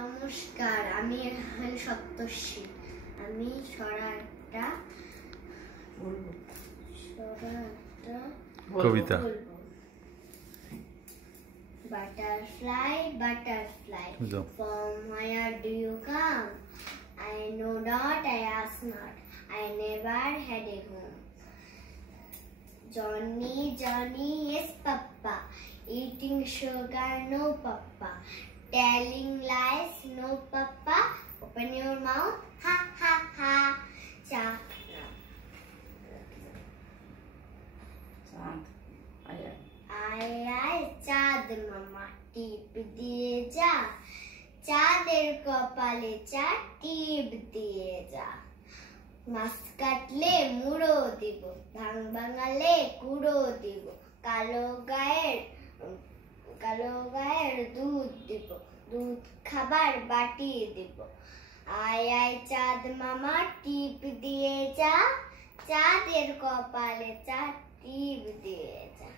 নমস্কার, আমি সত্যশ্রী। আমি ছড়াটা কবিতা। Butterfly, butterfly, from where do you come? I know not, I ask not, I never had a home. Johnny, Johnny, yes papa, eating sugar, no papa, telling lies, no papa, open your mouth, ha ha ha. আয় চাঁদ মামা টিপ দিয়ে যা, চাঁদের কপালে চা টিপ দিয়ে যা। মাছ কাটলে মুড়ো দিব, ধান ভাঙালে কুড়ো দিব, কালো গায়ের দুধ দিব, দুধ খাবার বাটি দিব। আয় চাঁদ মামা টিপ দিয়ে যা, চাঁদের কপালে চা টিপ দিয়ে যা।